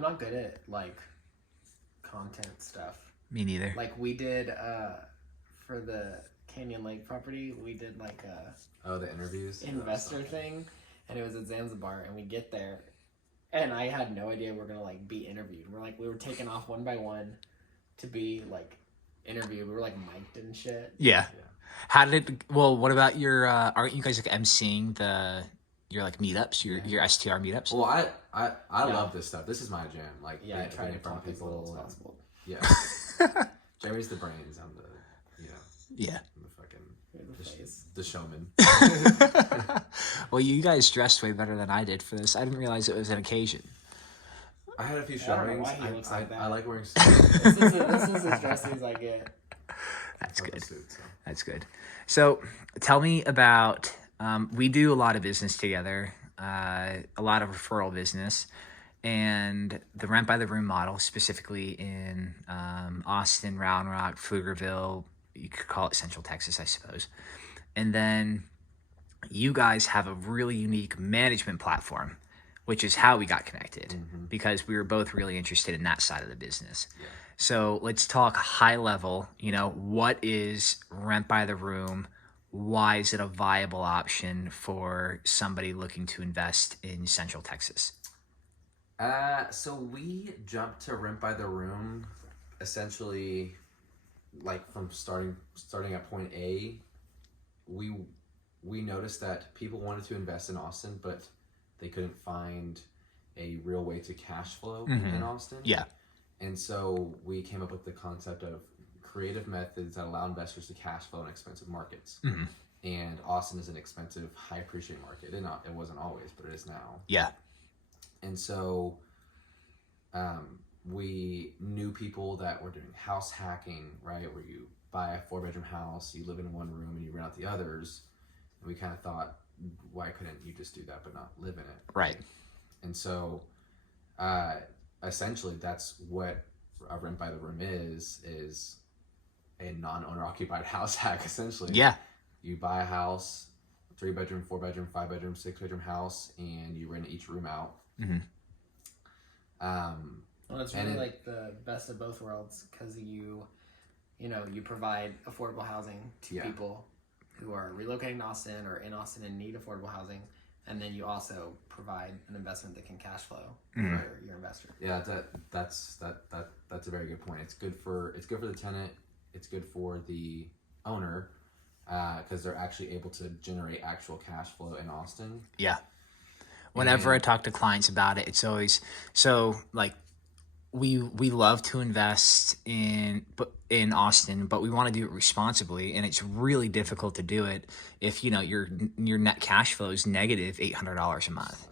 I'm not good at like content stuff. Me neither. Like we did for the Canyon Lake property, we did like a the interviews investor thing, and it was at Zanzibar, and we get there, and I had no idea we were gonna like be interviewed. We were taken off one by one to be like interviewed. We were like mic'd and shit. Yeah. How did it? Well, what about your? Aren't you guys like emceeing your like meetups, your STR meetups? Well, I love this stuff. This is my jam. Like, I try to in front talk of as little people. as possible. Yeah. Jeremy's the brains. I'm the, Yeah. I'm the fucking The face. the showman. Well, you guys dressed way better than I did for this. I didn't realize it was an occasion. I had a few I don't know showings. why he looks like that. I like wearing suits. This is as dressy as I get. That's good. Suit, so. That's good. So tell me about, we do a lot of business together, a lot of referral business, and the rent by the room model, specifically in Austin, Round Rock, Pflugerville, you could call it Central Texas, I suppose. And then you guys have a really unique management platform, which is how we got connected, because we were both really interested in that side of the business. Yeah. So let's talk high level, what is rent by the room? Why is it a viable option for somebody looking to invest in Central Texas? So we jumped to rent by the room, essentially, like from starting at point A. We noticed that people wanted to invest in Austin, but they couldn't find a real way to cash flow in Austin. Yeah. And so we came up with the concept of creative methods that allow investors to cash flow in expensive markets. And Austin is an expensive, high appreciating market. It wasn't always, but it is now. Yeah. And so we knew people that were doing house hacking, right? Where you buy a 4-bedroom house, you live in one room, and you rent out the others. And we kind of thought, why couldn't you just do that but not live in it? Right. And so essentially that's what a rent by the room is a non-owner occupied house hack, essentially. Yeah. You buy a house, 3-bedroom, 4-bedroom, 5-bedroom, 6-bedroom house, and you rent each room out. Well, it's really like the best of both worlds, because you provide affordable housing to people who are relocating to Austin or in Austin and need affordable housing, and then you also provide an investment that can cash flow for your investor. Yeah, that's a very good point. It's good for the tenant. It's good for the owner, because they're actually able to generate actual cash flow in Austin. Yeah. Whenever I talk to clients about it, it's always so like we love to invest in Austin, but we want to do it responsibly, and it's really difficult to do it if your net cash flow is negative $800 a month.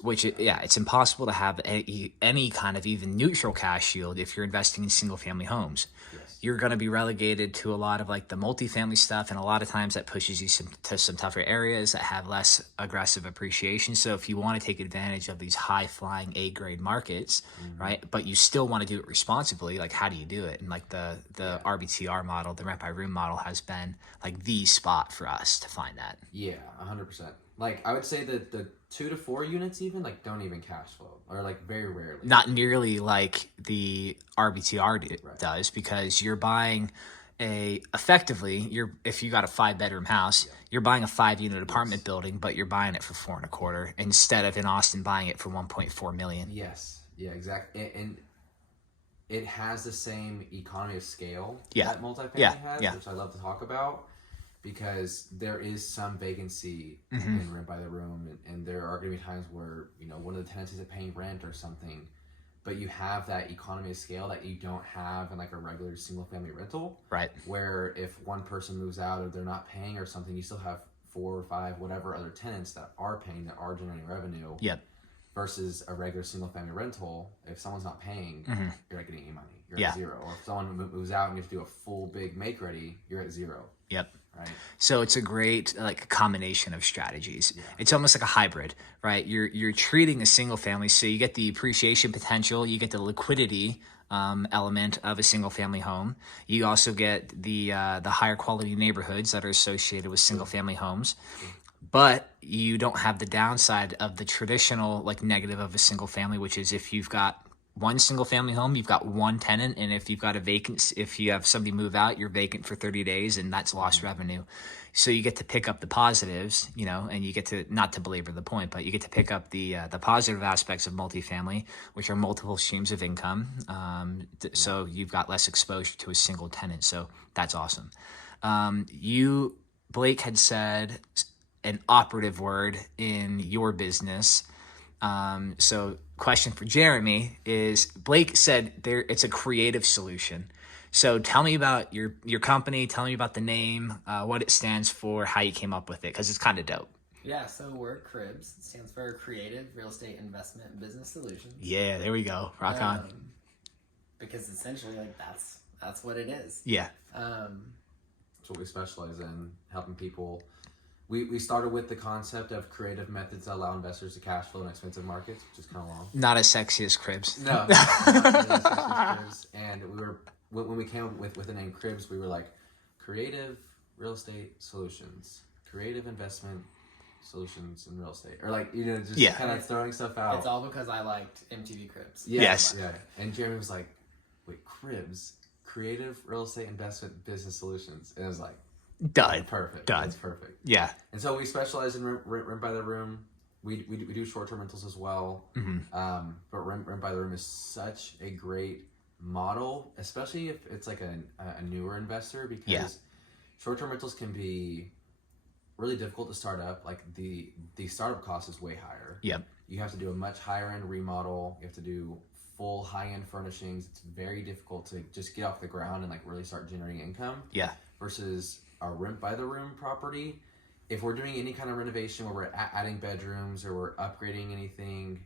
Which, it's impossible to have any kind of even neutral cash yield if you're investing in single family homes. Yes. You're going to be relegated to a lot of like the multifamily stuff, and a lot of times that pushes you to some tougher areas that have less aggressive appreciation. So if you want to take advantage of these high flying A grade markets, right, but you still want to do it responsibly, like how do you do it? And like the RBTR model, the rent by room model, has been like the spot for us to find that. Yeah, 100%. Like I would say that the 2 to 4 units even like don't even cash flow, or like very rarely. Not nearly like the RBTR does, because you're buying if you got a 5-bedroom house, you're buying a 5-unit apartment building, but you're buying it for $4.25 instead of in Austin buying it for $1.4 million. Yes. Yeah, exactly. And it has the same economy of scale that multifamily has, which I love to talk about. Because there is some vacancy in rent by the room, and there are going to be times where one of the tenants isn't paying rent or something, but you have that economy of scale that you don't have in like a regular single family rental. Right. Where if one person moves out or they're not paying or something, you still have 4 or 5 whatever other tenants that are paying, that are generating revenue. Yep. Versus a regular single family rental, if someone's not paying, you're not getting any money. You're at 0. Or if someone moves out and you have to do a full big make ready, you're at 0. Yep. Right. So it's a great like combination of strategies. Yeah. It's almost like a hybrid, right? You're treating a single family, so you get the appreciation potential, you get the liquidity element of a single family home. You also get the higher quality neighborhoods that are associated with single family homes. But you don't have the downside of the traditional like negative of a single family, which is if you've got one single family home, you've got one tenant, and if you've got a vacancy, if you have somebody move out, you're vacant for 30 days, and that's lost revenue. So you get to pick up the positives, you know, and you get to, not to belabor the point, but you get to pick up the positive aspects of multifamily, which are multiple streams of income. So you've got less exposure to a single tenant. So that's awesome. Blake had said an operative word in your business. So question for Jeremy is, Blake said it's a creative solution. So tell me about your company. Tell me about the name, what it stands for, how you came up with it, because it's kind of dope. Yeah, so we're CRIBS. It stands for Creative Real Estate Investment and Business Solutions. Yeah, there we go. Rock on. Because essentially, like, that's what it is. Yeah. That's what we specialize in, helping people. We started with the concept of creative methods that allow investors to cash flow in expensive markets, which is kind of long. Not as sexy as Cribs. No. Not as sexy as Cribs. And when we came up with the name Cribs, we were like, creative real estate solutions, creative investment solutions in real estate, or like, you know, just kind of throwing stuff out. It's all because I liked MTV Cribs. Yeah, yes. Yeah. And Jeremy was like, wait, Cribs, creative real estate investment business solutions, and it was like, done. Perfect. Done. That's perfect. Yeah. And so we specialize in rent by the room. We do short-term rentals as well. Mm-hmm. But rent by the room is such a great model, especially if it's like a newer investor, because short-term rentals can be really difficult to start up. Like the startup cost is way higher. Yep. You have to do a much higher end remodel. You have to do full high-end furnishings. It's very difficult to just get off the ground and like really start generating income. Yeah. Versus our rent by the room property, if we're doing any kind of renovation where we're adding bedrooms or we're upgrading anything,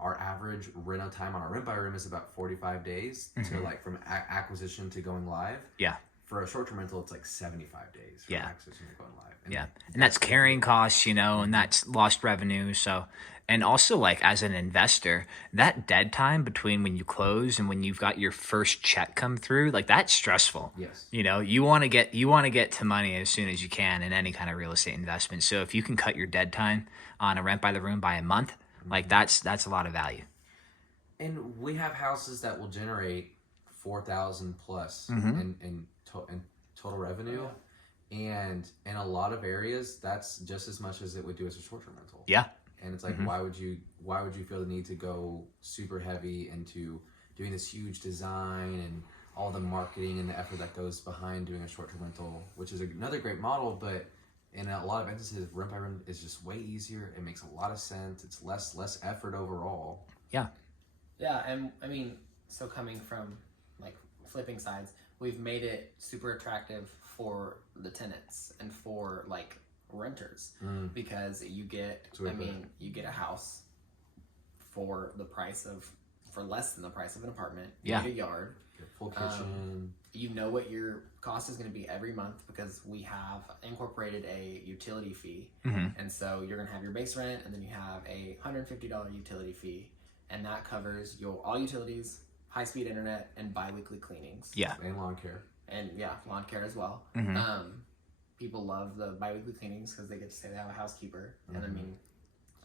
our average reno time on our rent by room is about 45 days to like from acquisition to going live. Yeah. For a short-term rental, it's like 75 days from acquisition to going live. And that's carrying costs, you know, and that's lost revenue. So, and also like as an investor, that dead time between when you close and when you've got your first check come through, like that's stressful. Yes. You know, you want to get to money as soon as you can in any kind of real estate investment. So if you can cut your dead time on a rent by the room by a month, like that's a lot of value. And we have houses that will generate 4,000 plus in total revenue. Oh, yeah. And in a lot of areas, that's just as much as it would do as a short-term rental. Yeah. And it's like, why would you feel the need to go super heavy into doing this huge design and all the marketing and the effort that goes behind doing a short-term rental, which is another great model, but in a lot of instances, rent by rent is just way easier. It makes a lot of sense. It's less effort overall. Yeah. Yeah, and I mean, so coming from like flipping sides, we've made it super attractive for the tenants and for like renters because you get you get a house for less than the price of an apartment. You get a yard, full kitchen. You know what your cost is going to be every month because we have incorporated a utility fee. And so you're going to have your base rent and then you have a $150 utility fee, and that covers all utilities, high-speed internet, and bi-weekly cleanings. Yeah. And lawn care. And lawn care as well. People love the bi-weekly cleanings because they get to say they have a housekeeper. And I mean,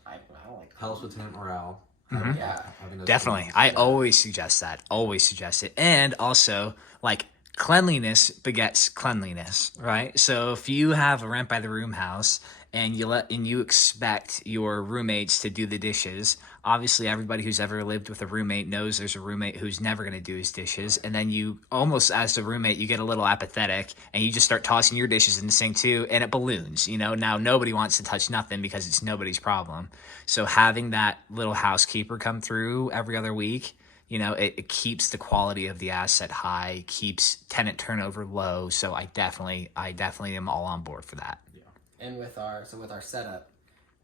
I don't like helps with tenant morale. Yeah, definitely. I always suggest that. Always suggest it. And also, like, cleanliness begets cleanliness, right? So if you have a rent by the room house and you expect your roommates to do the dishes, obviously everybody who's ever lived with a roommate knows there's a roommate who's never going to do his dishes, and then you almost, as the roommate, you get a little apathetic and you just start tossing your dishes in the sink too, and it balloons. You know, now nobody wants to touch nothing because it's nobody's problem. So having that little housekeeper come through every other week, you know, it keeps the quality of the asset high, keeps tenant turnover low. So I definitely am all on board for that. Yeah. And with our setup,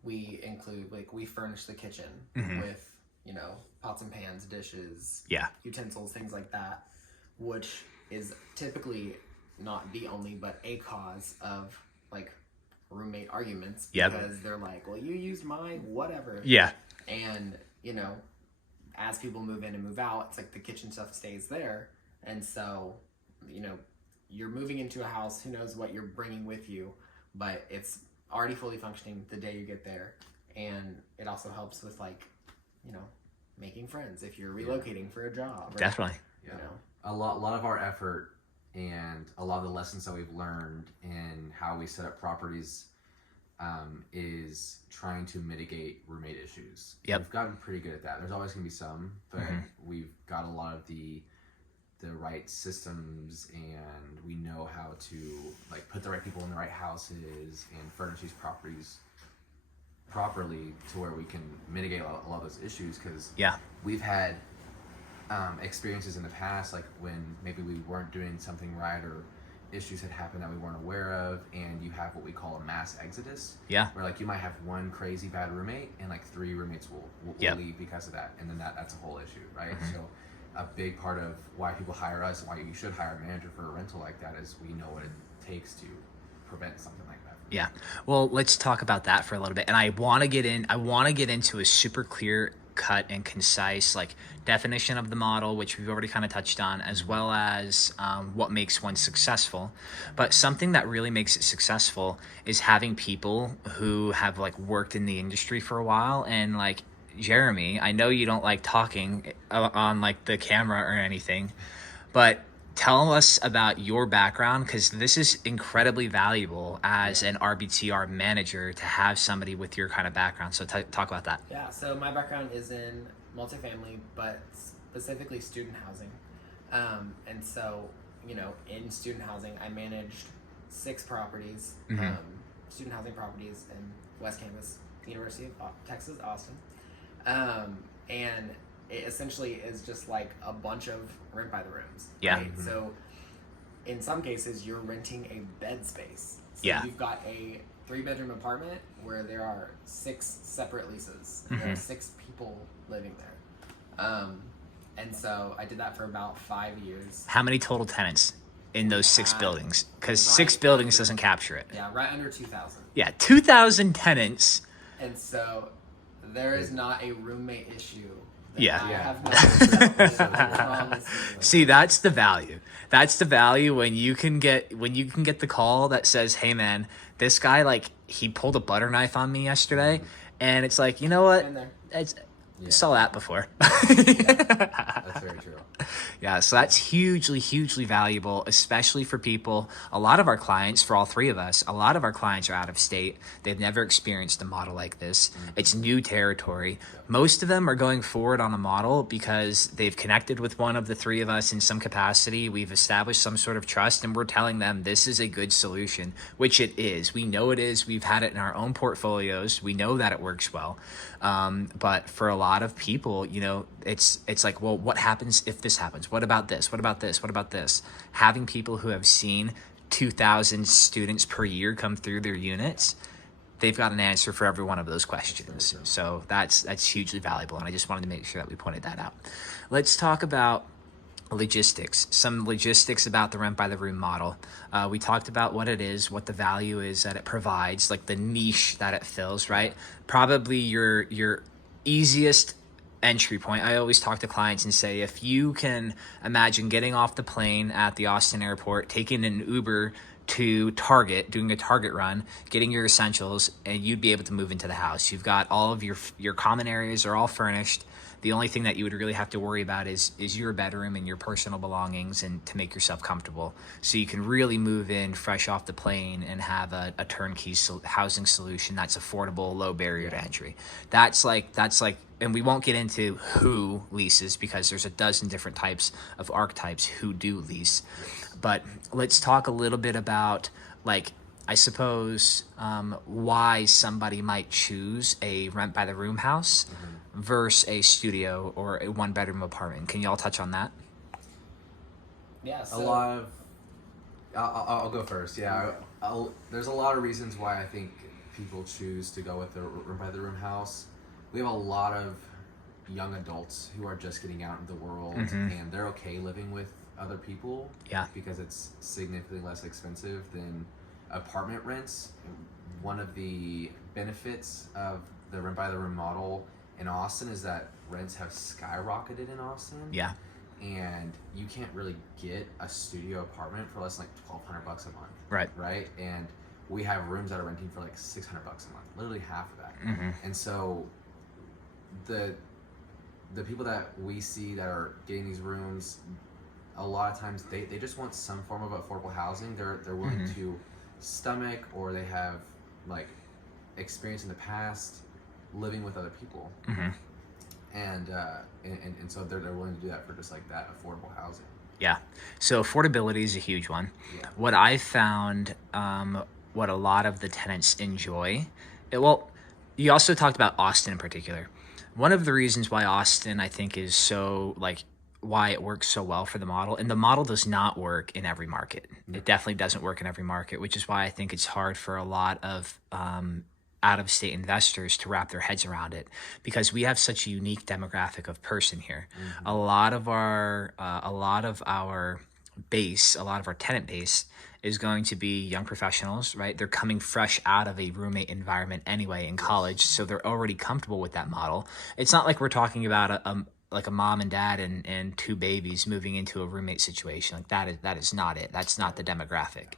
we include, like, we furnish the kitchen with, you know, pots and pans, dishes, utensils, things like that, which is typically not the only, but a cause of, like, roommate arguments. Because they're like, well, you used my whatever. Yeah. And, you know, as people move in and move out, it's like the kitchen stuff stays there. And so, you know, you're moving into a house, who knows what you're bringing with you, but it's already fully functioning the day you get there. And it also helps with, like, you know, making friends, if you're relocating for a job. Or, Definitely. Yeah. A lot of our effort and a lot of the lessons that we've learned in how we set up properties is trying to mitigate roommate issues. Yep. We've gotten pretty good at that. There's always going to be some, but we've got a lot of the right systems, and we know how to like put the right people in the right houses and furnish these properties properly to where we can mitigate a lot of those issues, because we've had experiences in the past, like when maybe we weren't doing something right or issues had happened that we weren't aware of, and you have what we call a mass exodus, where like you might have one crazy bad roommate and like 3 roommates will leave because of that, and then that's a whole issue, right? So a big part of why people hire us, why you should hire a manager for a rental like that, is we know what it takes to prevent something like that. Yeah. Well, let's talk about that for a little bit. And I want to get into a super clear cut and concise like definition of the model, which we've already kind of touched on, as well as what makes one successful. But something that really makes it successful is having people who have like worked in the industry for a while. And like Jeremy, I know you don't like talking on like the camera or anything, but tell us about your background, because this is incredibly valuable as an RBTR manager to have somebody with your kind of background. So talk about that. Yeah, so my background is in multifamily, but specifically student housing. And so, you know, in student housing, I managed 6 properties, student housing properties in West Campus, University of Texas, Austin. And it essentially is just like a bunch of rent by the rooms. Yeah. Right? So in some cases, you're renting a bed space. So you've got a 3-bedroom apartment where there are 6 separate leases. And there are 6 people living there. And so I did that for about 5 years. How many total tenants in those 6 buildings? Because 6 buildings doesn't capture it. Yeah, right under 2,000. Yeah, 2,000 tenants. And so there is not a roommate issue. See, that's the value. That's the value when you can get the call that says, "Hey man, this guy, like, he pulled a butter knife on me yesterday," and it's like, you know what? Saw that before. That's very true. Yeah, so that's hugely valuable, especially for people. A lot of our clients, for all 3 of us, a lot of our clients are out of state. They've never experienced a model like this. It's new territory. Most of them are going forward on a model because they've connected with one of the 3 of us in some capacity. We've established some sort of trust, and we're telling them this is a good solution, which it is. We know it is. We've had it in our own portfolios. We know that it works well. But for a lot of people, you know, it's like, well, what happens if this happens? What about this? What about this? What about this? Having people who have seen 2,000 students per year come through their units, they've got an answer for every one of those questions. So that's hugely valuable, and I just wanted to make sure that we pointed that out. Let's talk about logistics, some logistics about the rent by the room model. We talked about what it is, what the value is that it provides, like the niche that it fills, right? Probably your easiest entry point. I always talk to clients and say, if you can imagine getting off the plane at the Austin airport, taking an Uber to Target, doing a Target run, getting your essentials, and you'd be able to move into the house. You've got all of your common areas are all furnished. The only thing that you would really have to worry about is your bedroom and your personal belongings, and to make yourself comfortable. So you can really move in fresh off the plane and have a turnkey housing solution that's affordable, low barrier to entry. That's like, and we won't get into who leases, because there's a dozen different types of archetypes who do lease. But let's talk a little bit about, like, I suppose, why somebody might choose a rent by the room house versus a studio or a 1-bedroom apartment. Can y'all touch on that? Yeah, so a lot of I'll go first. Yeah, there's a lot of reasons why I think people choose to go with the rent by the room house. We have a lot of young adults who are just getting out into the world, and they're okay living with other people because it's significantly less expensive than apartment rents. One of the benefits of the rent by the room model in Austin is that rents have skyrocketed in Austin. Yeah. And you can't really get a studio apartment for less than like $1,200 a month. Right. Right. And we have rooms that are renting for like $600 a month, literally half of that. And so the the people that we see that are getting these rooms, a lot of times they just want some form of affordable housing. They're willing to stomach, or they have like experience in the past living with other people, and so they're willing to do that for just like that affordable housing. Yeah. So affordability is a huge one. Yeah. What I found, what a lot of the tenants enjoy, well, you also talked about Austin in particular. One of the reasons why Austin, I think, is so like why it works so well for the model, and the model does not work in every market. It definitely doesn't work in every market, which is why I think it's hard for a lot of out-of-state investors to wrap their heads around it, because we have such a unique demographic of person here. A lot of our base, a lot of our tenant base is going to be young professionals, right? They're coming fresh out of a roommate environment anyway in college, so they're already comfortable with that model. It's not like we're talking about a mom and dad and two babies moving into a roommate situation. Like that is not it. That's not the demographic.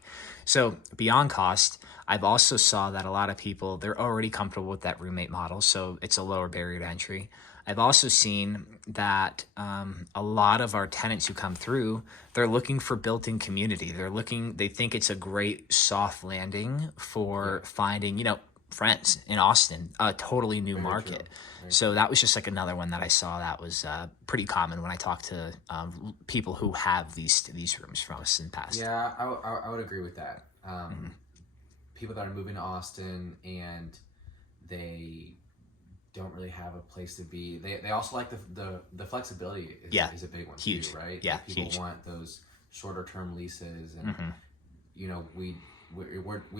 So beyond cost, I've also saw that a lot of people, they're already comfortable with that roommate model, so it's a lower barrier to entry. I've also seen that a lot of our tenants who come through, they're looking for built-in community. They think it's a great soft landing for finding, friends in Austin, a totally new market. So that was just like another one that I saw that was pretty common when I talked to people who have these rooms from us in the past. Yeah, I would agree with that. People that are moving to Austin and they don't really have a place to be. They also like the flexibility is a big one huge. Too, right? Yeah, like people huge. want those shorter term leases, and we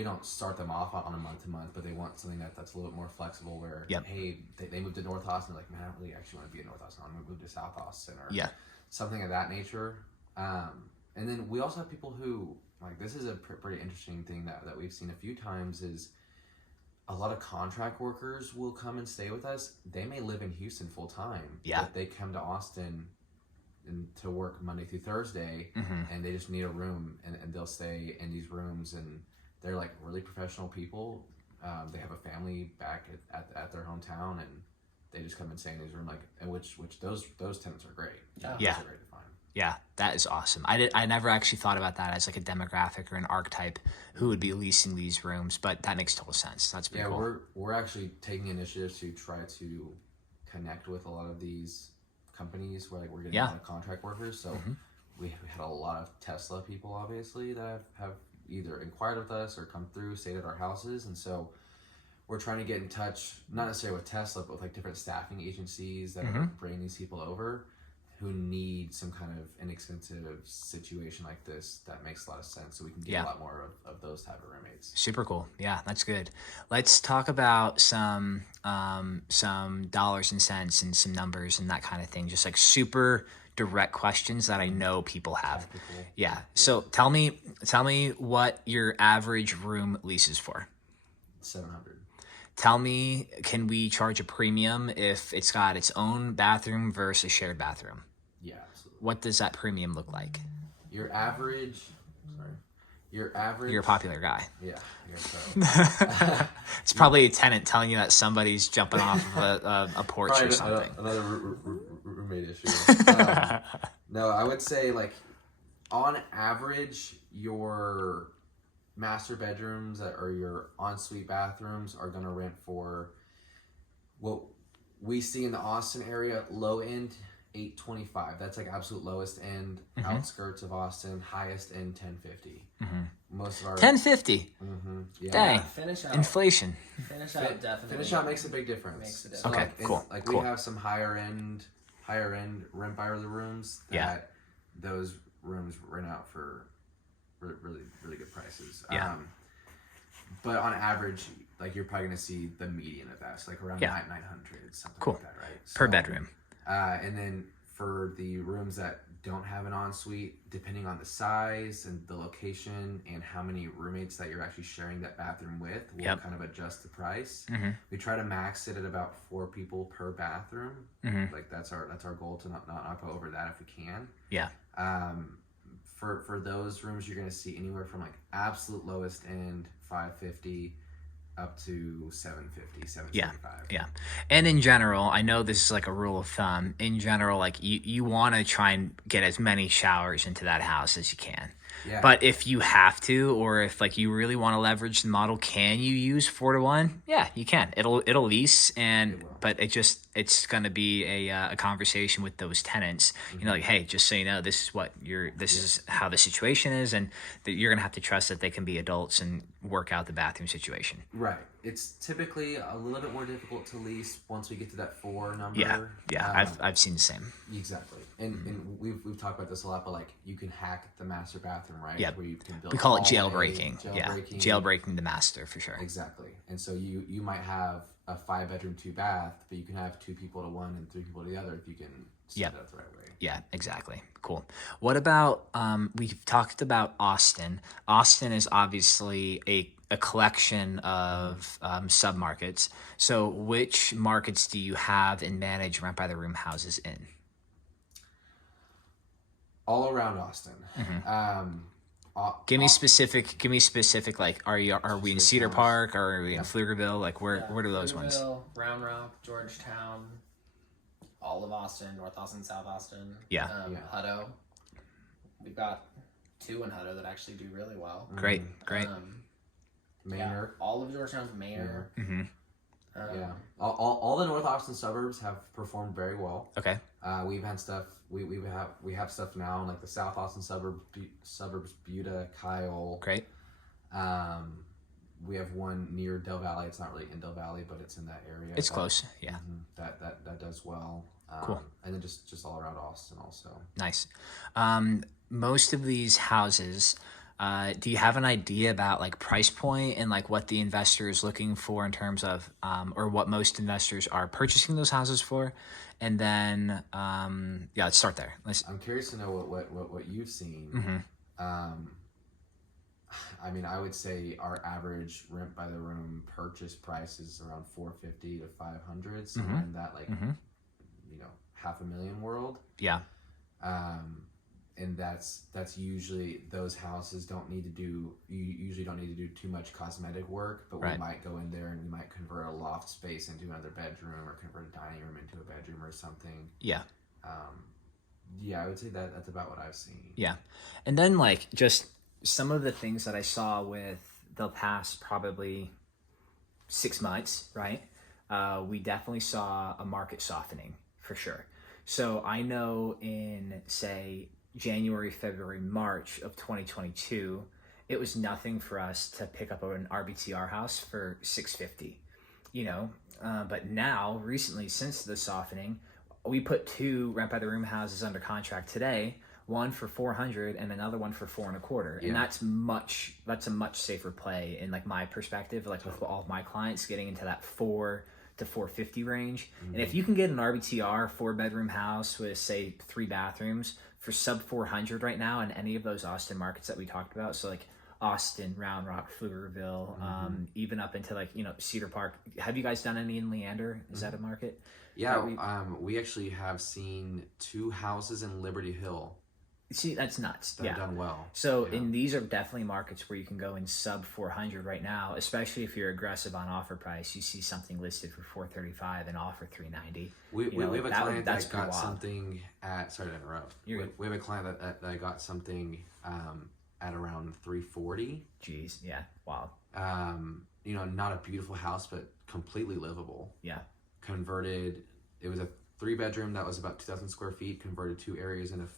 don't start them off on a month to month, but they want something that's a little bit more flexible. Where hey, they moved to North Austin, like, man, I don't really actually want to be in North Austin. I'm gonna move to South Austin or something of that nature. And then we also have people who like, this is a pretty interesting thing that we've seen a few times is a lot of contract workers will come and stay with us. They may live in Houston full time, but they come to Austin to work Monday through Thursday, and they just need a room, and they'll stay in these rooms, and they're like really professional people. They have a family back at their hometown, and they just come and stay in these rooms, like, and which those tenants are great. Yeah. Those are great to find. Yeah, that is awesome. I never actually thought about that as like a demographic or an archetype who would be leasing these rooms, but that makes total sense. That's pretty cool. Yeah, we're actually taking initiatives to try to connect with a lot of these companies where like we're getting a lot of contract workers. So we had a lot of Tesla people, obviously, that have either inquired with us or come through, stayed at our houses, and so we're trying to get in touch, not necessarily with Tesla, but with like different staffing agencies that are bringing these people over, who need some kind of inexpensive situation like this that makes a lot of sense, so we can get a lot more of those type of roommates. Super cool. Yeah, that's good. Let's talk about some dollars and cents and some numbers and that kind of thing. Just like super direct questions that I know people have. Yeah. So tell me what your average room leases for. 700. Tell me, can we charge a premium if it's got its own bathroom versus a shared bathroom? Yeah, absolutely. What does that premium look like? Your average. You're a popular guy. Yeah, I guess so. It's probably a tenant telling you that somebody's jumping off of a porch probably or something. Another roommate issue. No, I would say like on average, your master bedrooms or your ensuite bathrooms are going to rent for what we see in the Austin area, low end $825. That's like absolute lowest end. Outskirts of Austin, highest end $1050. Most of our $1050. Yeah. Dang. Finish out. Inflation. Finish out definitely. Finish out makes a big difference. Makes a difference. So Okay, cool. We have some higher end rent by the rooms that those rooms rent out for really, really good prices. Yeah. But on average, like, you're probably going to see the median of that. So like around 900, something like that, right? So, per bedroom. And then for the rooms that don't have an ensuite, depending on the size and the location and how many roommates that you're actually sharing that bathroom with, will kind of adjust the price. We try to max it at about 4 people per bathroom. Like that's our goal, to not go over that if we can. Yeah. For those rooms, you're going to see anywhere from like absolute lowest end $550 up to 750, Yeah. 775. Yeah. And in general, I know this is like a rule of thumb. In general, like you want to try and get as many showers into that house as you can. Yeah. But if you have to, or if like you really want to leverage the model, can you use 4-to-1? Yeah, you can. It'll lease, but it's going to be a conversation with those tenants. You know, like, hey, just so you know, this is how the situation is, and that you're going to have to trust that they can be adults and work out the bathroom situation. Right. It's typically a little bit more difficult to lease once we get to that 4 number. Yeah. I've seen the same. Exactly. And we've talked about this a lot, but like you can hack the master bathroom, right? Yeah. Where you can build We call it hallway, jailbreaking. Yeah. Jailbreaking the master for sure. Exactly. And so you might have a 5-bedroom, 2-bath, but you can have 2 people to one and 3 people to the other if you can set it up the right way. Yeah, exactly. Cool. What about we've talked about Austin. Austin is obviously a collection of submarkets. So which markets do you have and manage rent by the room houses in? All around Austin. Give me specific. Like, are we in Cedar Park? Or are we in Pflugerville? Like, where do those ones? Round Rock, Georgetown, all of Austin, North Austin, South Austin. Hutto. We've got 2 in Hutto that actually do really well. Great. Manor. All of Georgetown's Manor. All the North Austin suburbs have performed very well. Okay. We've had stuff. We have stuff now in like the South Austin suburbs, Buda, Kyle. Great. We have one near Del Valley. It's not really in Del Valley, but it's in that area. It's close. Yeah. That does well. Cool. And then just all around Austin also. Nice. Most of these houses, do you have an idea about like price point and like what the investor is looking for in terms of, or what most investors are purchasing those houses for? And then, let's start there. I'm curious to know what you've seen. I mean, I would say our average rent by the room purchase price is around $450 to $500, somewhere in that $500,000 world. Yeah. And that's usually, those houses usually don't need to do too much cosmetic work, but we might go in there and we might convert a loft space into another bedroom, or convert a dining room into a bedroom or something. Yeah. I would say that's about what I've seen. Yeah. And then like just some of the things that I saw with the past probably 6 months, right? We definitely saw a market softening for sure. So I know in, say, January, February, March of 2022, it was nothing for us to pick up an RBTR house for $650, but now recently, since the softening, we put 2 rent by the room houses under contract today, one for $400 and another one for $425. And that's a much safer play in like my perspective, like with all of my clients getting into that $400 to $450 range. And if you can get an RBTR 4-bedroom house with say 3 bathrooms for sub $400 right now in any of those Austin markets that we talked about, so like Austin, Round Rock, Pflugerville, even up into like Cedar Park. Have you guys done any in Leander? Is that a market? Yeah, we actually have seen 2 houses in Liberty Hill. See, that's nuts. They've done well. So, and these are definitely markets where you can go in sub 400 right now, especially if you're aggressive on offer price. You see something listed for 435 and offer 390. We have a client that got something at. Sorry to interrupt. We have a client that got something at around 340. Jeez, yeah, wild. Not a beautiful house, but completely livable. Yeah. Converted. It was a 3-bedroom that was about 2,000 square feet. Converted 2 areas and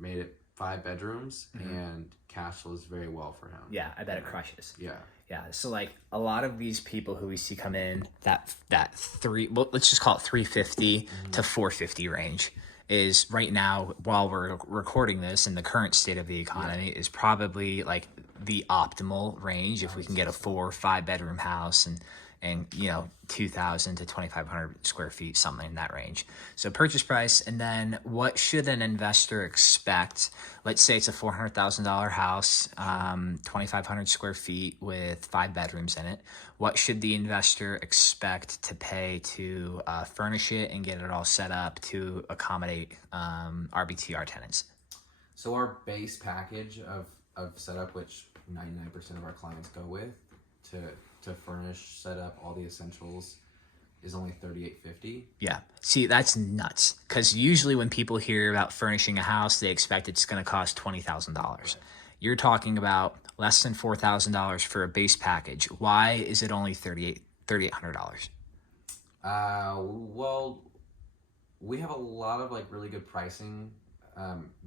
made it 5 bedrooms, and cash flows very well for him. Yeah, I bet it crushes. Yeah. So like a lot of these people who we see come in that let's just call it 350 to 450 range is right now, while we're recording this in the current state of the economy, is probably like the optimal range if we can get a 4 or 5 bedroom house and 2,000 to 2,500 square feet, something in that range. So purchase price, and then what should an investor expect? Let's say it's a $400,000 house, 2,500 square feet with 5 bedrooms in it. What should the investor expect to pay to furnish it and get it all set up to accommodate RBTR tenants? So our base package of setup, which 99% of our clients go with, to furnish, set up all the essentials is only $38.50. Yeah. See, that's nuts. Because usually when people hear about furnishing a house, they expect it's going to cost $20,000. Right. You're talking about less than $4,000 for a base package. Why is it only $3,800? Well, we have a lot of like really good pricing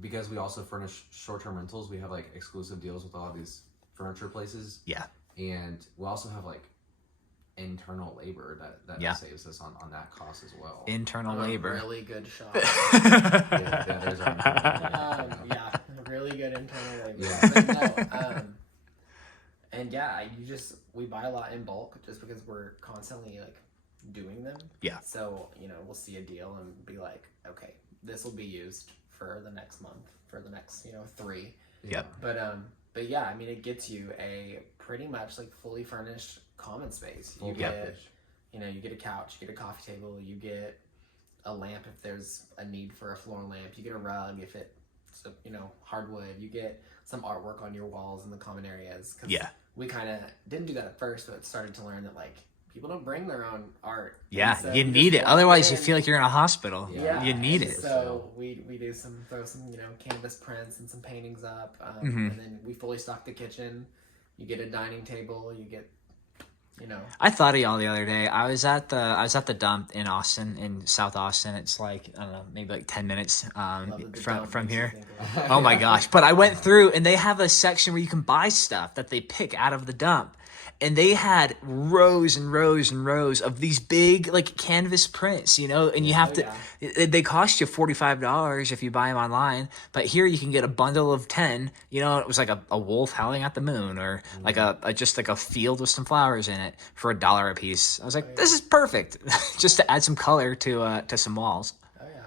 because we also furnish short-term rentals. We have like exclusive deals with all of these furniture places. Yeah. And we also have like internal labor that saves us on that cost as well. Internal labor. Really good shop. There's our internal labor. Yeah, really good internal labor. Yeah. But no, and yeah, we buy a lot in bulk just because we're constantly like doing them. Yeah. So, we'll see a deal and be like, okay, this will be used for the next month, for the next, 3. Yep. But yeah, I mean, it gets you a pretty much like fully furnished common space. You get a couch, you get a coffee table, you get a lamp if there's a need for a floor lamp, you get a rug if it's hardwood, you get some artwork on your walls in the common areas. Cause we kind of didn't do that at first, but started to learn that like people don't bring their own art. Yeah, so you need it. Otherwise, you feel like you're in a hospital. Yeah, you need it. So we throw some canvas prints and some paintings up, and then we fully stock the kitchen. You get a dining table. You get, I thought of y'all the other day. I was at the dump in Austin, in South Austin. It's like, I don't know, maybe like 10 minutes from here. Oh my gosh! But I went through, and they have a section where you can buy stuff that they pick out of the dump. And they had rows and rows and rows of these big like canvas prints, and you have they cost you $45 if you buy them online. But here you can get a bundle of 10, it was like a wolf howling at the moon or like just like a field with some flowers in it for $1 a piece. I was like, this is perfect just to add some color to some walls. Oh yeah.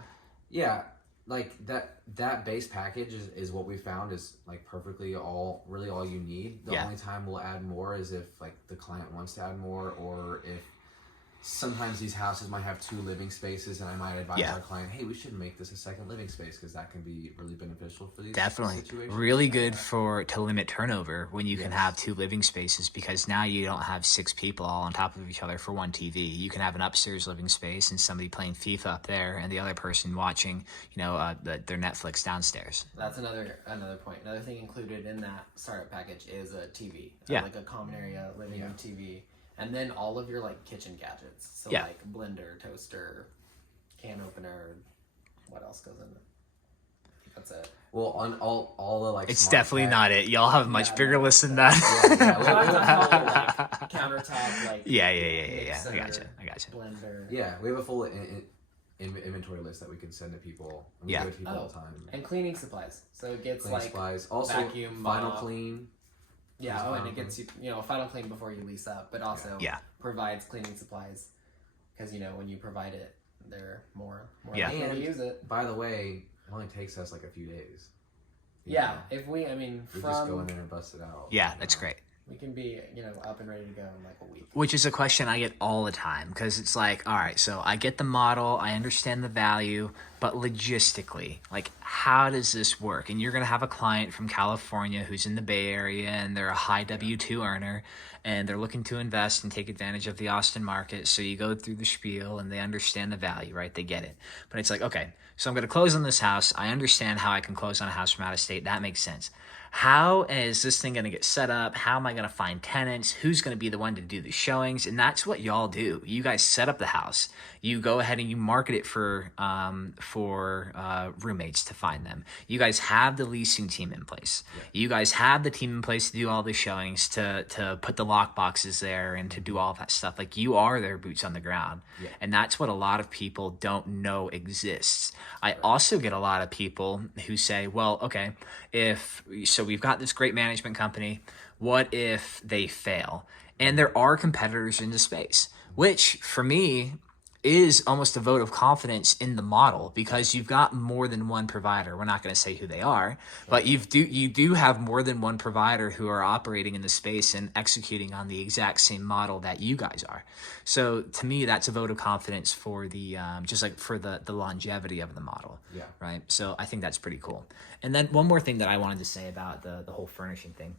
Yeah. Like that base package is what we found is like perfectly all you need. The only time we'll add more is if like the client wants to add more, or if sometimes these houses might have 2 living spaces and I might advise our client, hey, we should make this a second living space because that can be really beneficial for these situations. Really good to limit turnover when you can have 2 living spaces, because now you don't have 6 people all on top of each other for one TV. You can have an upstairs living space and somebody playing FIFA up there and the other person watching their Netflix downstairs. That's another point. Another thing included in that startup package is a TV. Like a common area living room TV. And then all of your like kitchen gadgets. So like blender, toaster, can opener, what else goes in it? That's it. Well, on all the like it's definitely not it. Y'all have a much bigger list than that. Countertop, like mixer, I gotcha. Blender. Yeah, we have a full inventory list that we can send to people. And we give it to people all the time. And cleaning supplies. So it gets cleaning like supplies. Also vacuum, final clean. Yeah, and it gets you, a final clean before you lease up, but also provides cleaning supplies because when you provide it, they're more likely to use it. By the way, it only takes us like a few days. If we just go in there and bust it out. Yeah, that's great. We can be, up and ready to go in like a week. Which is a question I get all the time, because it's like, all right, so I get the model, I understand the value, but logistically, like, how does this work? And you're going to have a client from California who's in the Bay Area, and they're a high W-2 earner, and they're looking to invest and take advantage of the Austin market. So you go through the spiel, and they understand the value, right? They get it. But it's like, okay, so I'm going to close on this house. I understand how I can close on a house from out of state. That makes sense. How is this thing going to get set up? How am I going to find tenants? Who's going to be the one to do the showings? And that's what y'all do. You guys set up the house. You go ahead and you market it for roommates to find them. You guys have the leasing team in place. Yeah. You guys have the team in place to do all the showings, to put the lock boxes there and to do all that stuff. Like, you are their boots on the ground. Yeah. And that's what a lot of people don't know exists. I also get a lot of people who say, well, okay, so we've got this great management company. What if they fail? And there are competitors in the space, which for me is almost a vote of confidence in the model, because you've got more than one provider. We're not going to say who they are, but you do have more than one provider who are operating in the space and executing on the exact same model that you guys are. So to me, that's a vote of confidence for the just like for the longevity of the model. Yeah. Right. So I think that's pretty cool. And then one more thing that I wanted to say about the whole furnishing thing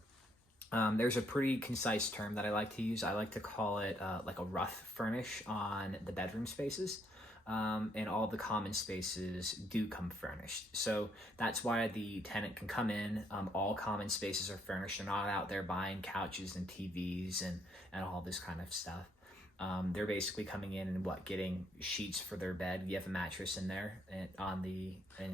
There's a pretty concise term that I like to use. I like to call it like a rough furnish on the bedroom spaces. And all the common spaces do come furnished. So that's why the tenant can come in. All common spaces are furnished. They're not out there buying couches and TVs and all this kind of stuff. They're basically coming in and getting sheets for their bed. You have a mattress in there and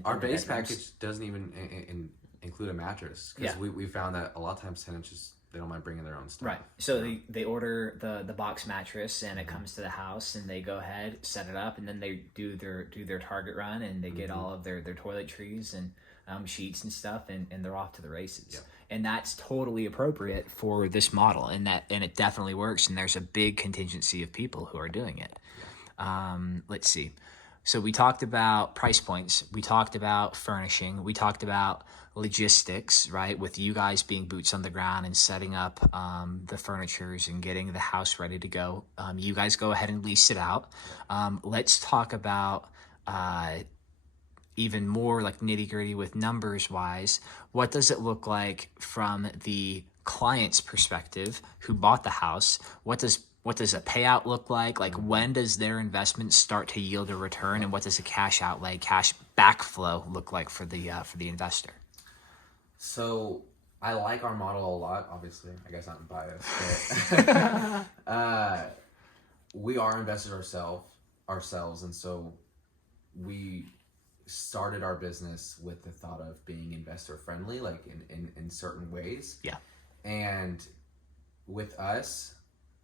our base package doesn't even include a mattress, because we found that a lot of times tenants just, they don't mind bringing their own stuff. Right. So they order the box mattress and it comes to the house, and they go ahead, set it up, and then they do their Target run, and they get all of their toiletries and sheets and stuff, and they're off to the races. Yeah. And that's totally appropriate for this model, and it definitely works, and there's a big contingency of people who are doing it. Yeah. Let's see. So we talked about price points. We talked about furnishing. We talked about logistics, right? With you guys being boots on the ground and setting up the furnitures and getting the house ready to go. You guys go ahead and lease it out. Let's talk about even more like nitty gritty with numbers wise. What does it look like from the client's perspective who bought the house? What does a payout look like? Like, when does their investment start to yield a return, and what does a cash outlay, cash backflow look like for the investor? So I like our model a lot. Obviously, I guess I'm biased, but we are investors ourselves, and so we started our business with the thought of being investor friendly, like in certain ways. Yeah. And with us,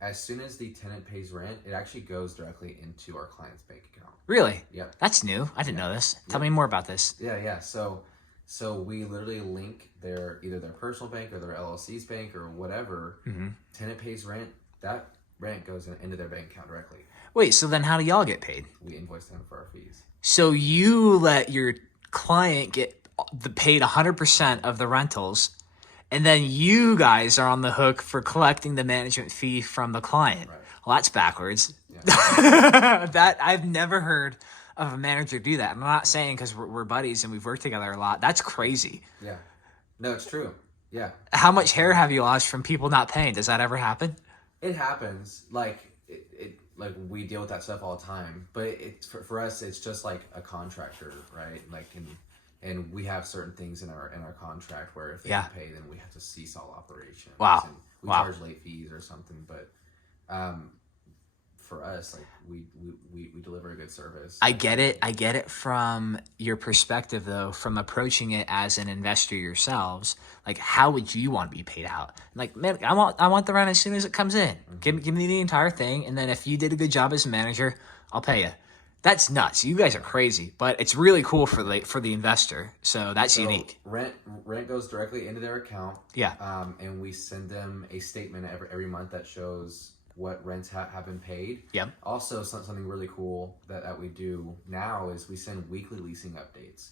as soon as the tenant pays rent, it actually goes directly into our client's bank account. Really? Yep. That's new. I didn't know this. Tell me more about this. Yeah. So we literally link either their personal bank or their LLC's bank or whatever. Mm-hmm. Tenant pays rent, that rent goes into their bank account directly. Wait, so then how do y'all get paid? We invoice them for our fees. So you let your client get paid 100% of the rentals, and then you guys are on the hook for collecting the management fee from the client. Right. Well, that's backwards. Yeah. That I've never heard of a manager do that. I'm not saying because we're buddies and we've worked together a lot. That's crazy. Yeah. No, it's true. Yeah. How much hair have you lost from people not paying? Does that ever happen? It happens. Like like we deal with that stuff all the time. But it's for us, it's just like a contractor, right? Like and we have certain things in our contract where if they don't pay, then we have to cease all operations. Wow. And we charge late fees or something. But for us, like we deliver a good service. I get it from your perspective though, from approaching it as an investor yourselves. Like, how would you want to be paid out? Like, man, I want the rent as soon as it comes in. Mm-hmm. Give me the entire thing, and then if you did a good job as a manager, I'll pay you. That's nuts. You guys are crazy, but it's really cool for the investor. So that's unique. Rent goes directly into their account. Yeah. And we send them a statement every month that shows what rents have been paid. Yep. Also, something really cool that we do now is we send weekly leasing updates.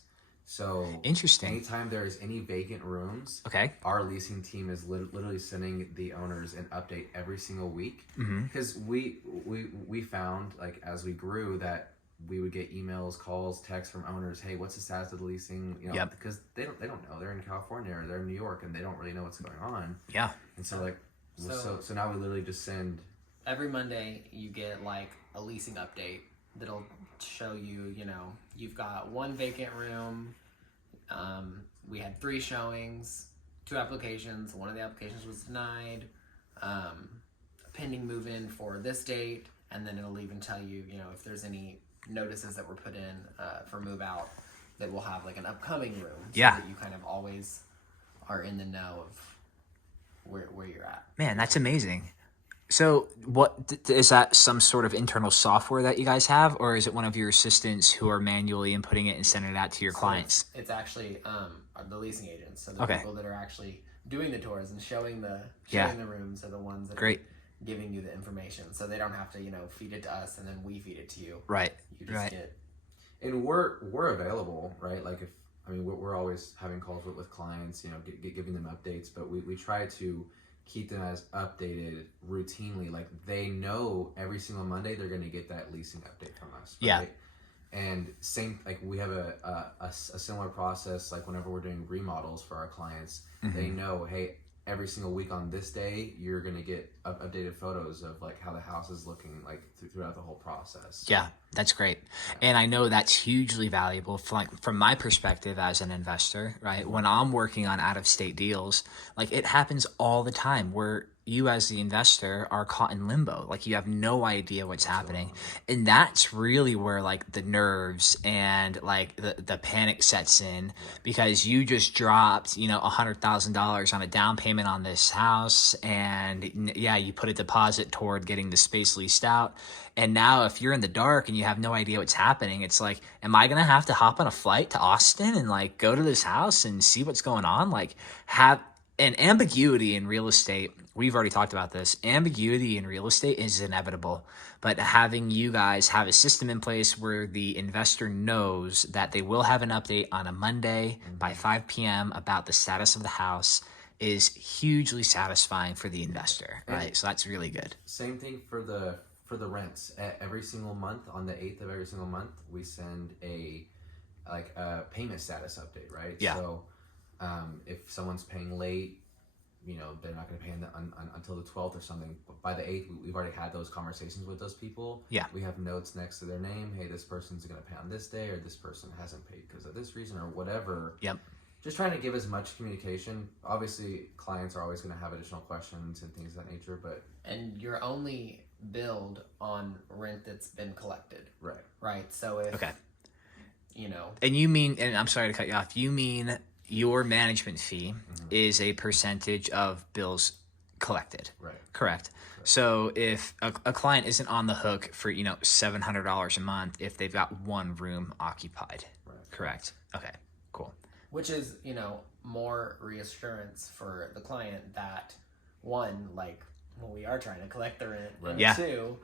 So interesting. Anytime there is any vacant rooms, okay, our leasing team is literally sending the owners an update every single week. Because we found, like, as we grew, that we would get emails, calls, texts from owners. Hey, what's the status of the leasing? You know, because they don't know. They're in California or they're in New York and they don't really know what's going on. Yeah. And so like so now we literally just send. Every Monday you get like a leasing update that'll show you, you've got one vacant room. We had 3 showings, 2 applications. One of the applications was denied. Pending move-in for this date, and then it'll even tell you, if there's any notices that were put in for move-out, that we'll have like an upcoming room. So that you kind of always are in the know of where you're at. Man, that's amazing. So what is that, some sort of internal software that you guys have, or is it one of your assistants who are manually inputting it and sending it out to your clients? It's actually the leasing agents. So the people that are actually doing the tours and showing the rooms are the ones that are giving you the information. So they don't have to, feed it to us and then we feed it to you. Right. You just get. And we're available, right? Like we're always having calls with clients, giving them updates, but we try to keep them as updated routinely. Like, they know every single Monday they're going to get that leasing update from us. Right? Yeah. And same, like, we have a similar process, like whenever we're doing remodels for our clients, they know, hey, every single week on this day, you're going to get updated photos of like how the house is looking like throughout the whole process. Yeah, that's great. And I know that's hugely valuable from my perspective as an investor, right? When I'm working on out-of-state deals, like it happens all the time where you as the investor are caught in limbo. Like you have no idea what's happening. And that's really where like the nerves and like the panic sets in, because you just dropped, you know, $100,000 on a down payment on this house. And yeah, you put a deposit toward getting the space leased out. And now if you're in the dark and you have no idea what's happening, it's like, am I going to have to hop on a flight to Austin and like go to this house and see what's going on? Like have an ambiguity in real estate. We've already talked about this. Ambiguity in real estate is inevitable, but having you guys have a system in place where the investor knows that they will have an update on a Monday by 5 p.m. about the status of the house is hugely satisfying for the investor, right? So that's really good. Same thing for the rents. Every single month, on the 8th of every single month, we send a payment status update, right? Yeah. So if someone's paying late, you know, they're not going to pay until the 12th or something. But by the 8th, we've already had those conversations with those people. Yeah. We have notes next to their name. Hey, this person's going to pay on this day, or this person hasn't paid because of this reason or whatever. Yep. Just trying to give as much communication. Obviously, clients are always going to have additional questions and things of that nature, but... And you're only billed on rent that's been collected. Right. Right. So if... Okay. You know... And you mean, and I'm sorry to cut you off, you mean... your management fee is a percentage of bills collected. Right. Correct. So if a client isn't on the hook for, you know, $700 a month if they've got one room occupied. Right. Correct. Okay, cool. Which is, you know, more reassurance for the client that, one, like, well, we are trying to collect the rent. Right. And Yeah. two,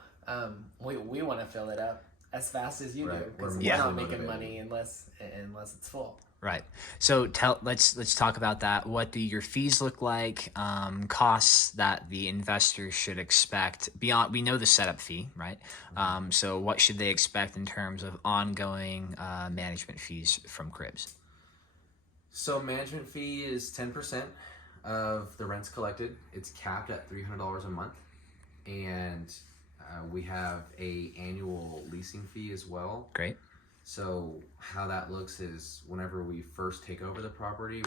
we want to fill it up as fast as you do. Because we're Yeah. not making money unless it's full. Right. So let's talk about that. What do your fees look like? Costs that the investors should expect beyond. We know the setup fee, right? So what should they expect in terms of ongoing management fees from cribs? So management fee is 10% of the rents collected. It's capped at $300 a month, and we have a annual leasing fee as well. Great. So how that looks is whenever we first take over the property,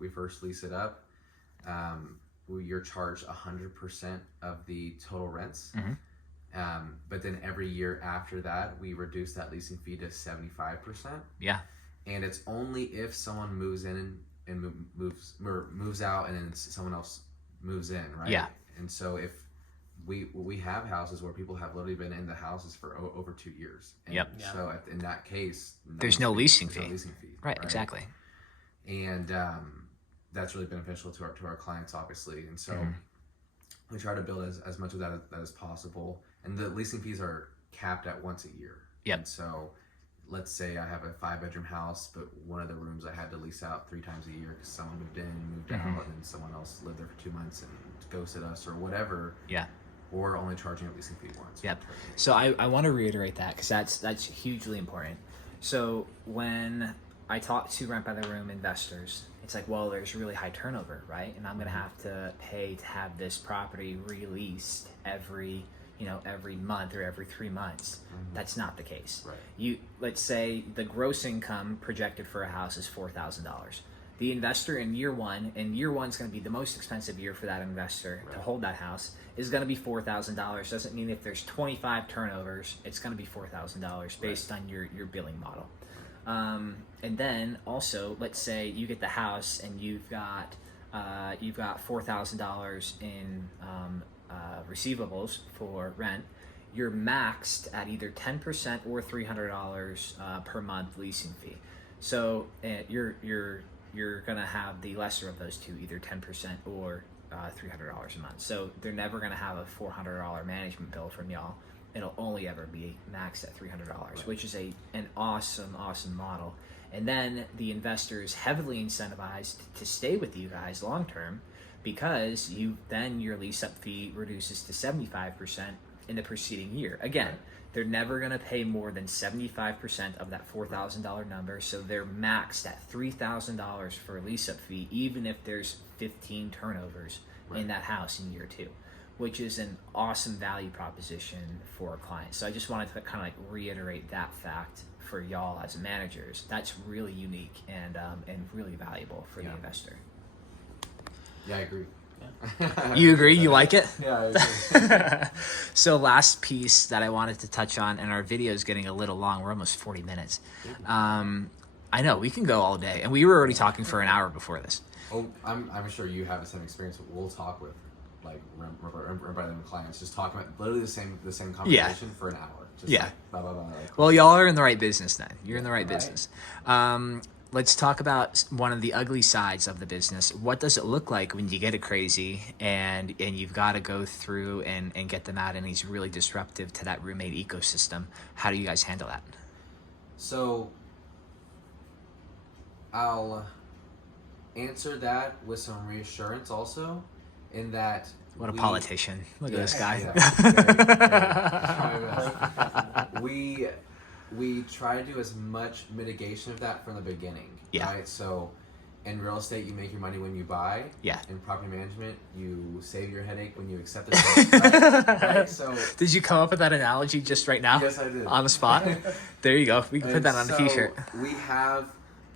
we first lease it up, you're charged 100% of the total rents. But then every year after that, we reduce that leasing fee to 75%. Yeah. And it's only if someone moves in and moves out, and then someone else moves in, right? Yeah. And so if we have houses where people have literally been in the houses for over 2 years. And Yep. so in that case, there's no leasing fee. No leasing fee. Right. Exactly. And that's really beneficial to our clients, obviously. And so we try to build as much of that as possible. And the leasing fees are capped at once a year. Yep. And so let's say I have a 5-bedroom house, but one of the rooms I had to lease out 3 times a year because someone moved in, moved out, and then someone else lived there for 2 months and ghosted us or whatever. Yeah. Or only charging a leasing fee once. Yep. So I want to reiterate that because that's hugely important. So when I talk to rent by the room investors, it's like, well, there's really high turnover, right? And I'm going to have to pay to have this property released every month or every 3 months. That's not the case. Right. Let's say the gross income projected for a house is $4,000. The investor in year one, and year one's going to be the most expensive year for that investor to hold that house, is going to be $4,000. Doesn't mean if there's 25 turnovers, it's going to be $4,000 based on your billing model. And then also, let's say you get the house and you've got $4,000 in receivables for rent. You're maxed at either 10% or $300 per month leasing fee. So you're gonna have the lesser of those two, either 10% or $300 a month. So they're never gonna have a $400 management bill from y'all. It'll only ever be maxed at $300, which is an awesome model. And then the investor is heavily incentivized to stay with you guys long term, because your lease up fee reduces to 75% in the preceding year. Again, They're never going to pay more than 75% of that $4,000 number. So they're maxed at $3,000 for a lease-up fee, even if there's 15 turnovers in that house in year 2, which is an awesome value proposition for our clients. So I just wanted to kind of like reiterate that fact for y'all as managers. That's really unique and really valuable for the investor. Yeah, I agree. You agree? You like it? Yeah, I agree. So last piece that I wanted to touch on, and our video is getting a little long. We're almost 40 minutes. I know, we can go all day. And we were already talking for an hour before this. Oh, I'm sure you have the same experience. But we'll talk with like by them clients, just talking about literally the same conversation for an hour. Just like, blah, blah, blah, like, well, y'all are in the right business then. You're in the right business. Let's talk about one of the ugly sides of the business. What does it look like when you get it crazy and you've got to go through and get them out, and he's really disruptive to that roommate ecosystem? How do you guys handle that? So I'll answer that with some reassurance also, in that what a politician. Look at this guy. We try to do as much mitigation of that from the beginning. Right? So in real estate, you make your money when you buy. Yeah. In property management, you save your headache when you accept the right? So did you come up with that analogy just right now? Yes, I did. On the spot? There you go. We can put that on a t-shirt. We have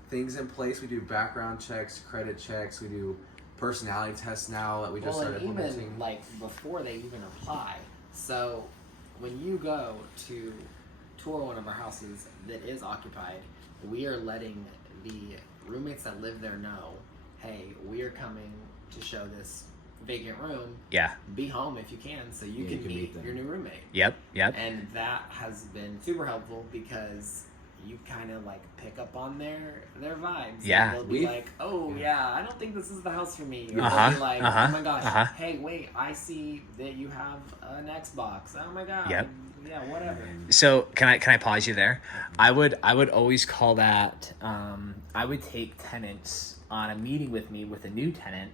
things in place. We do background checks, credit checks. We do personality tests now that we just started implementing. Even like before they even apply. So when you go to tour one of our houses that is occupied, we are letting the roommates that live there know, hey, we are coming to show this vacant room. Yeah. Be home if you can, so you can meet your new roommate. Yep. And that has been super helpful because you kind of like pick up on their vibes. Yeah. They'll be like, oh yeah, I don't think this is the house for me. Or they'll be like, oh my gosh, hey, wait, I see that you have an Xbox. Oh my god. Yep. Yeah, whatever. So can I pause you there? I would always call that. I would take tenants on a meeting with me with a new tenant,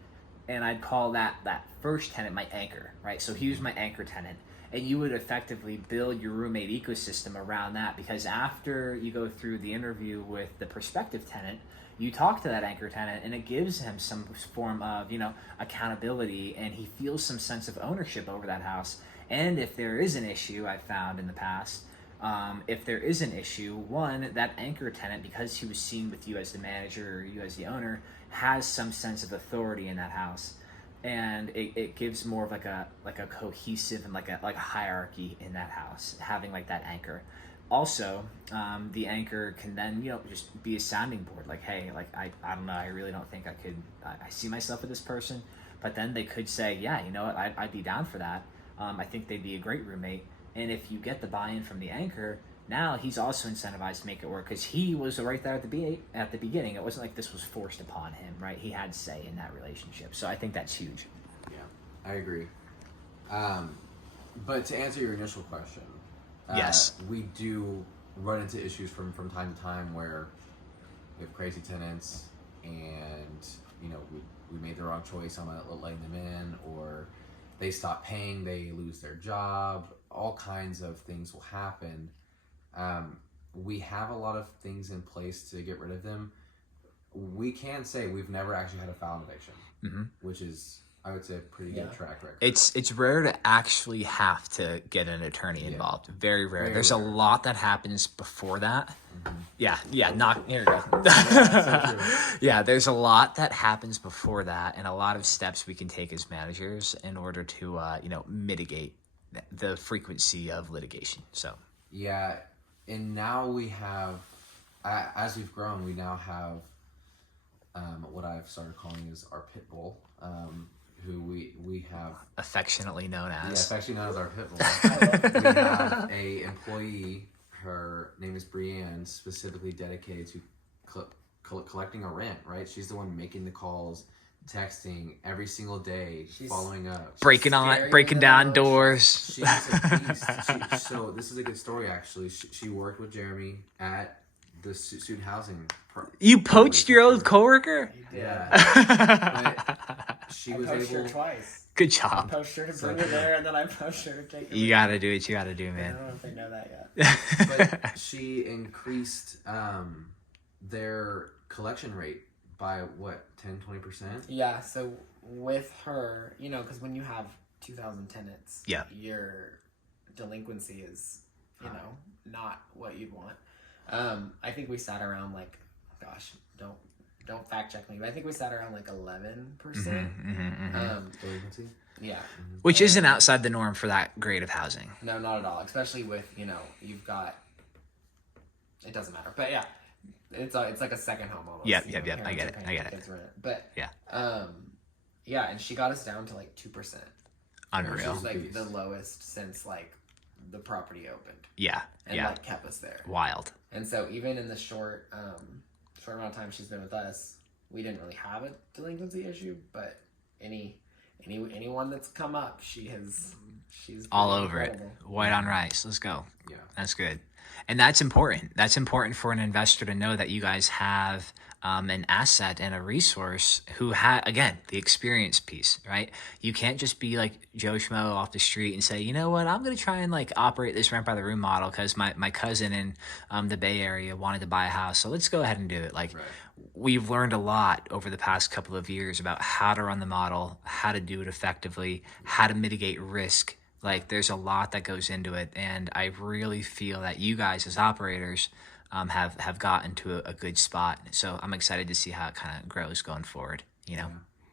and I'd call that first tenant my anchor, right? So he was my anchor tenant. And you would effectively build your roommate ecosystem around that, because after you go through the interview with the prospective tenant, you talk to that anchor tenant, and it gives him some form of, accountability, and he feels some sense of ownership over that house. And if there is an issue, I've found in the past, if there is an issue, one, that anchor tenant, because he was seen with you as the manager or you as the owner, has some sense of authority in that house. And it gives more of like a cohesive and like a hierarchy in that house, having like that anchor. Also, the anchor can then just be a sounding board. Like, hey, like I don't know, I really don't think I could. I see myself with this person, but then they could say, yeah, you know what, I'd be down for that. I think they'd be a great roommate. And if you get the buy-in from the anchor, now he's also incentivized to make it work, because he was right there at the beginning. It wasn't like this was forced upon him, right? He had say in that relationship. So I think that's huge. Yeah, I agree. But to answer your initial question, yes, we do run into issues from time to time where we have crazy tenants, and we made the wrong choice on letting them in, or they stop paying, they lose their job. All kinds of things will happen. We have a lot of things in place to get rid of them. We can say we've never actually had a foul eviction, which is, I would say, a pretty good track record. It's rare to actually have to get an attorney involved. Very rare. Very There's rare. a lot that happens before that. Here you go. Yeah, there's a lot that happens before that, and a lot of steps we can take as managers in order to mitigate the frequency of litigation. So yeah. And now we have, as we've grown, we now have what I've started calling is our pit bull, who we have affectionately known as. Yeah, affectionately known as our pit bull. We have a employee. Her name is Brienne, specifically dedicated to collecting our rent. Right, she's the one making the calls, texting every single day, following up, breaking down doors. She's a beast. So this is a good story, actually. She worked with Jeremy at the student housing. You poached your old coworker? Yeah. she I was poached her able. twice. Good I job. poached her to bring her there, and then I poached her to take her. You gotta do what you gotta do, I man. don't know if they know that yet. But she increased their collection rate by what, 10-20%? Yeah, so with her, you know, because when you have 2,000 tenants, Yeah. your delinquency is, you know, not what you'd want. I think we sat around like, gosh, don't fact check me, but I think we sat around like 11%. Delinquency? Yeah. Which isn't outside the norm for that grade of housing. No, not at all. Especially with, you know, you've got, it doesn't matter, but yeah, it's like a second home almost. Yep. You know, I get it. kids rent. But Yeah. Yeah, and she got us down to like 2%. Unreal. Which is like the lowest since like the property opened. Yeah. And like kept us there. Wild. And so even in the short amount of time she's been with us, we didn't really have a delinquency issue, but anyone that's come up, she's all over incredible. it. White on rice. Let's go. Yeah. That's good. And that's important. That's important for an investor to know that you guys have an asset and a resource who again, the experience piece, right? You can't just be like Joe Schmo off the street and say, you know what, I'm going to try and like operate this rent by the room model because my cousin in the Bay Area wanted to buy a house. So let's go ahead and do it. Like, we've learned a lot over the past couple of years about how to run the model, how to do it effectively, how to mitigate risk. Like, there's a lot that goes into it, and I really feel that you guys as operators have gotten to a good spot. So I'm excited to see how it kind of grows going forward, you know?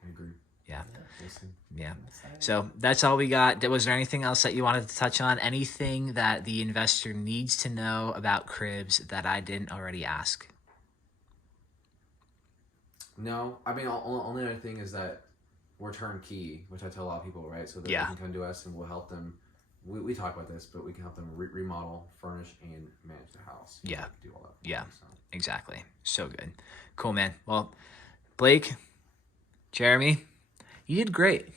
I agree. Yeah. So that's all we got. Was there anything else that you wanted to touch on? Anything that the investor needs to know about cribs that I didn't already ask? No, I mean, only other thing is that we're turnkey, which I tell a lot of people, right? So that they can come to us and we'll help them. We talk about this, but we can help them remodel, furnish, and manage the house. Yeah. Do all that. Yeah, so. exactly. So good. Cool, man. Well, Blake, Jeremy, you did great.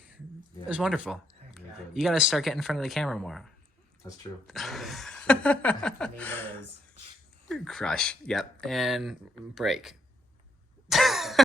Yeah. It was wonderful. You got to start getting in front of the camera more. That's true. Crush. Yep. And break.